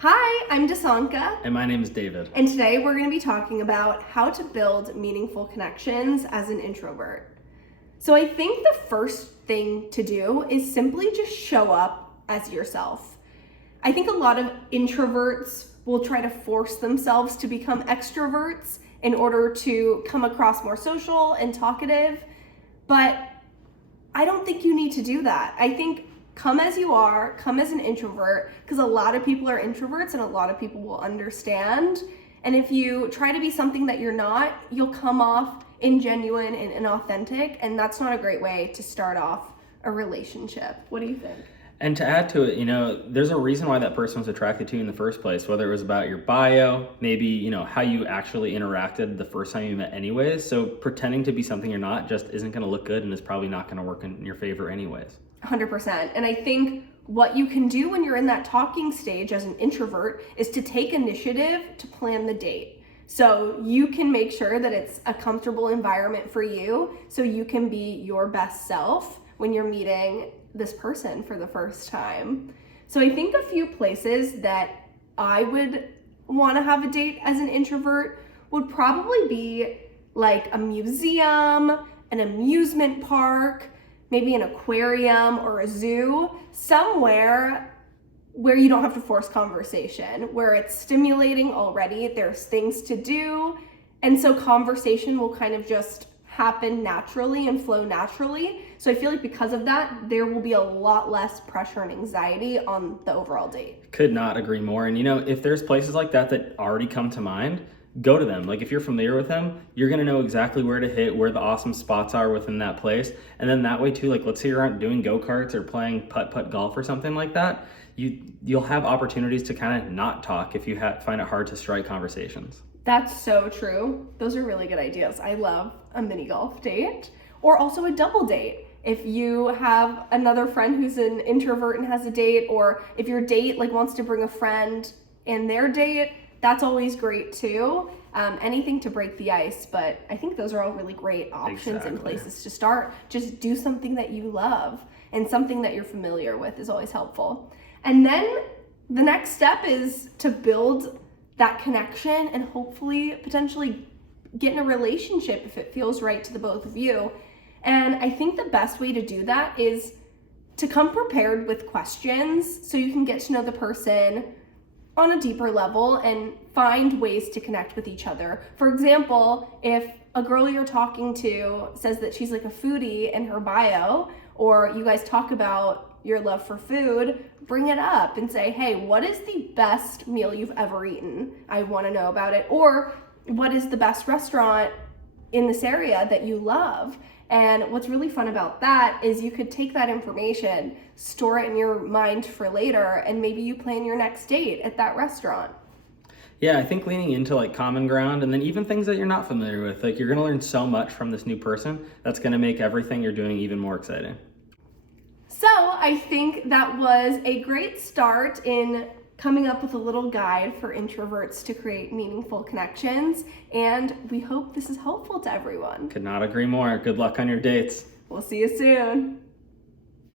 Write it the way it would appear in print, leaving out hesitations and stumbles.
Hi, I'm Dasanka, And my name is David. and today we're going to be talking about how to build meaningful connections as an introvert. So I think the first thing to do is simply just show up as yourself. I think a lot of introverts will try to force themselves to become extroverts in order to come across more social and talkative, but I don't think you need to do that. I think come as you are, come as an introvert, because a lot of people are introverts and a lot of people will understand. And if you try to be something that you're not, you'll come off ingenuine and inauthentic, and that's not a great way to start off a relationship. What do you think? And to add to it, there's a reason why that person was attracted to you in the first place, whether it was about your bio, maybe, how you actually interacted the first time you met anyways. So pretending to be something you're not just isn't going to look good and is probably not going to work in your favor anyways. 100%. And I think what you can do when you're in that talking stage as an introvert is to take initiative to plan the date. So you can make sure that it's a comfortable environment for you so you can be your best self when you're meeting this person for the first time. So I think a few places that I would want to have a date as an introvert would probably be like a museum, an amusement park, maybe an aquarium or a zoo, somewhere where you don't have to force conversation, where it's stimulating already, there's things to do, and so conversation will kind of just happen naturally and flow naturally. So I feel like because of that, there will be a lot less pressure and anxiety on the overall date. Could not agree more. And if there's places like that already come to mind, go to them. Like if you're familiar with them, you're going to know exactly where to hit, where the awesome spots are within that place. And then that way too, like let's say you're out doing go-karts or playing putt-putt golf or something like that, you'll have opportunities to kind of not talk if you find it hard to strike conversations. That's so true. Those are really good ideas. I love a mini golf date or also a double date. If you have another friend who's an introvert and has a date, or if your date wants to bring a friend in their date, that's always great too. Anything to break the ice, but I think those are all really great options and places to start. Just do something that you love, and something that you're familiar with is always helpful. And then the next step is to build that connection and hopefully potentially get in a relationship if it feels right to the both of you. And I think the best way to do that is to come prepared with questions so you can get to know the person on a deeper level and find ways to connect with each other. For example, if a girl you're talking to says that she's like a foodie in her bio, or you guys talk about your love for food, bring it up and say, hey, what is the best meal you've ever eaten? I want to know about it. Or what is the best restaurant in this area that you love? And what's really fun about that is you could take that information, store it in your mind for later, and maybe you plan your next date at that restaurant. Yeah, I think leaning into common ground, and then even things that you're not familiar with, you're going to learn so much from this new person that's going to make everything you're doing even more exciting. So I think that was a great start in coming up with a little guide for introverts to create meaningful connections, and we hope this is helpful to everyone. Could not agree more. Good luck on your dates. We'll see you soon.